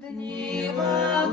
Дні великого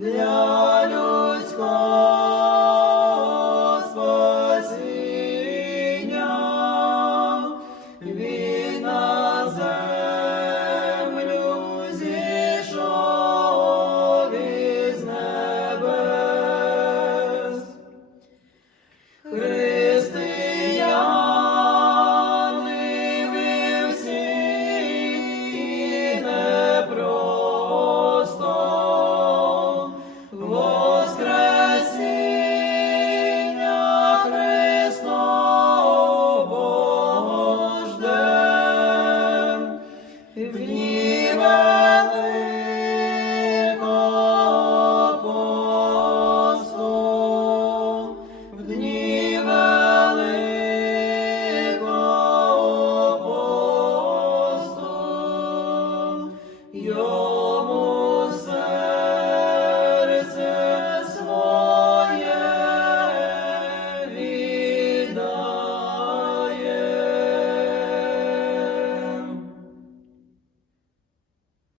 娘.